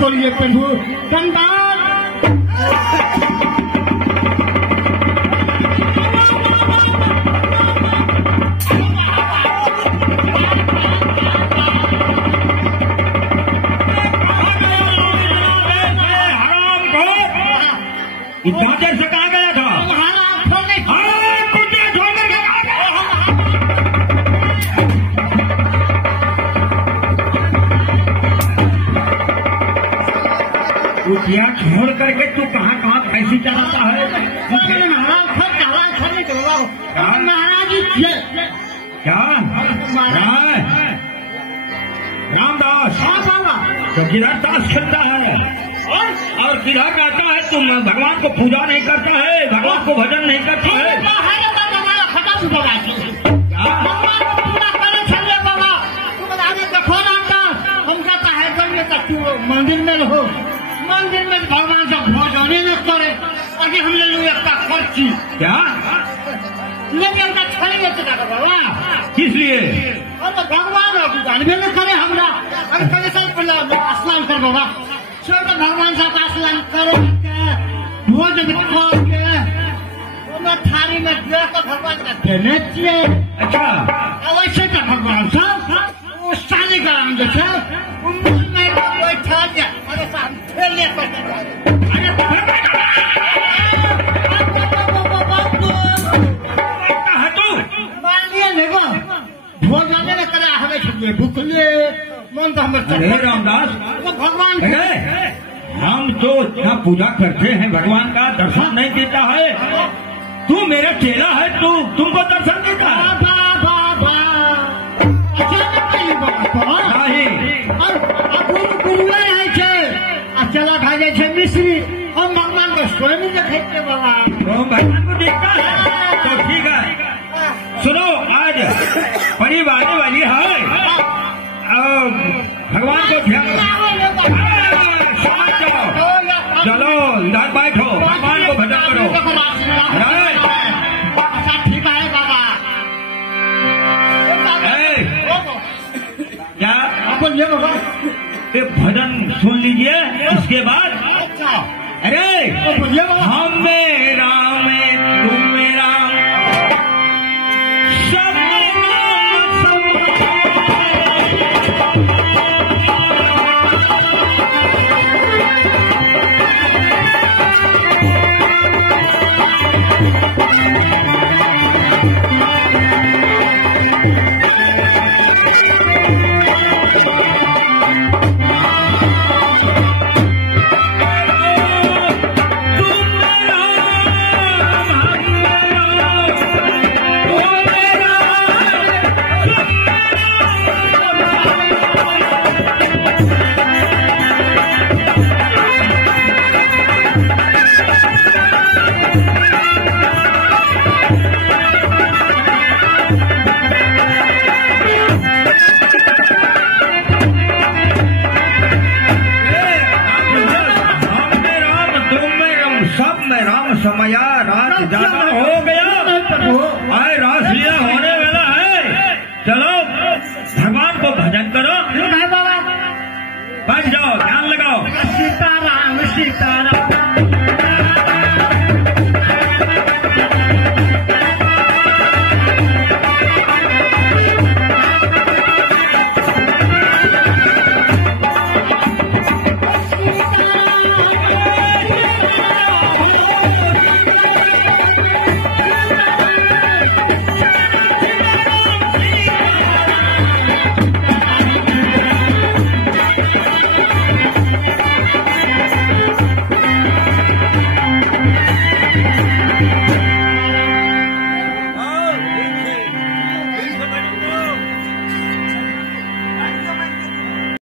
बोलिए प्रभु धन्यवाद। इतना देर से कहाँ गया था? कुटिया छोड़ करके तू कहाँ कहाँ कैसी चलाता है? महाराज जी क्या रामदास तो किधर ताश खेलता है और किधर रहता है? तुम भगवान को पूजा नहीं करता है, भगवान को भजन नहीं करता है? मंदिर में रहो, मंदिर में भगवान से भोजन न करे और हमने लोग एक खर्ची क्या बाबा किस लिए? और तो भगवान जानबे न करे हमरा पहले स्नान कर बाबा सब भगवान से स्नान करो भोजन खा के थाली में भगवान का देने चाहिए। अच्छा वैसे तो भगवान साहब वो शादी कराएंगे भूखले मन तो हमें रामदास भगवान हम तो इतना पूजा करते हैं, भगवान का दर्शन नहीं देता है। तू मेरा चेला है, तू तुमको दर्शन देता है चला खा जाए मिश्री हम भगवान को स्वयं देखते बाबा भगवान को देखता है तो ठीक है। सुनो आज परीब आने वाली है, भगवान को ध्यान चलो इधर बैठो, भगवान को भजन करो। सुन लीजिए इसके बाद। अच्छा अरे तो बोलिए बाबा। हम में राम तुम में राम सब में समया रात जाना हो गया। आए रासलीला होने वाला है। चलो भगवान को भजन करो। बाबा बैठ जाओ, ध्यान लगाओ। सीताराम सीताराम